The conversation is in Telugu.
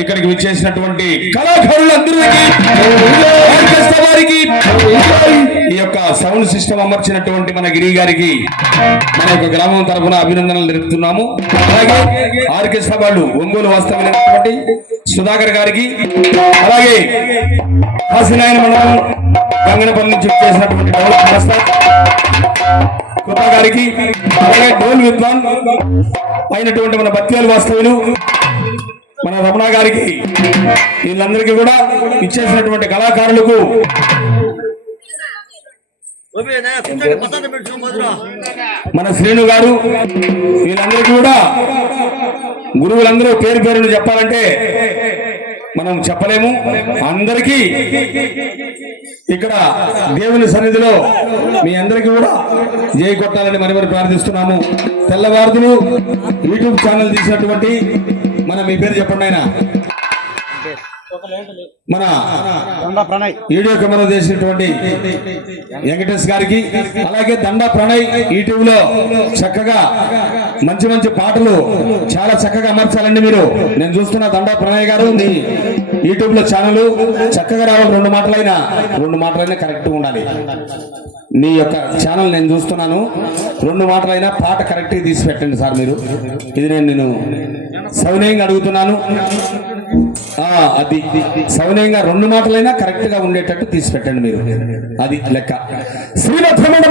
ఇక్కడికి విచ్చేసినటువంటి కళాకారులందరికీ వారికి ఈ యొక్క సౌండ్ సిస్టమ్ అమర్చినటువంటి మన గిరి గారికి మన యొక్క గ్రామం తరఫున అభినందనలు తెలుపుతున్నాము. అలాగే ఆర్కెస్ట్రా వాళ్ళు ఒంగోలు వాస్తవమైనటువంటి సుధాకర్ గారికి, అలాగే కాశీనాయన మండలం గంగనపల్లి నుంచి చేసినటువంటి కొత్త గారికి, అలాగే డోల్ విద్వాన్ అయినటువంటి మన బత్యాలు వాస్తవులు మన రమణ గారికి, వీళ్ళందరికీ కూడా ఇచ్చేసినటువంటి కళాకారులకు మన శ్రీను గారు, వీళ్ళందరికీ కూడా గురువులందరూ పేరు పేరును చెప్పాలంటే మనం చెప్పలేము. అందరికీ ఇక్కడ దేవుని సన్నిధిలో మీ అందరికీ కూడా జై కొట్టాలని మరి ప్రార్థిస్తున్నాము. తెల్లవారుదులు యూట్యూబ్ ఛానల్ తీసినటువంటి మీ పేరు చెప్పండి ఆయన, మన వీడియో కెమెరా చేసినటువంటి వెంకటేష్ గారికి, అలాగే దండా ప్రణయ్ యూట్యూబ్ లో చక్కగా మంచి మంచి పాటలు చాలా చక్కగా అమర్చాలండి. మీరు నేను చూస్తున్న దండా ప్రణయ్ గారు మీ యూట్యూబ్ లో ఛానల్ చక్కగా రావాలి. రెండు మాటలైనా కరెక్ట్ ఉండాలి. మీ యొక్క ఛానల్ నేను చూస్తున్నాను. 2 మాటలైనా పాట కరెక్ట్ తీసి పెట్టండి సార్. మీరు ఇది నేను సౌనయంగా అడుగుతున్నాను. అది సౌనయంగా 2 మాటలైనా కరెక్ట్ గా ఉండేటట్టు తీసి పెట్టండి మీరు. అది లెక్క. శ్రీరథమణ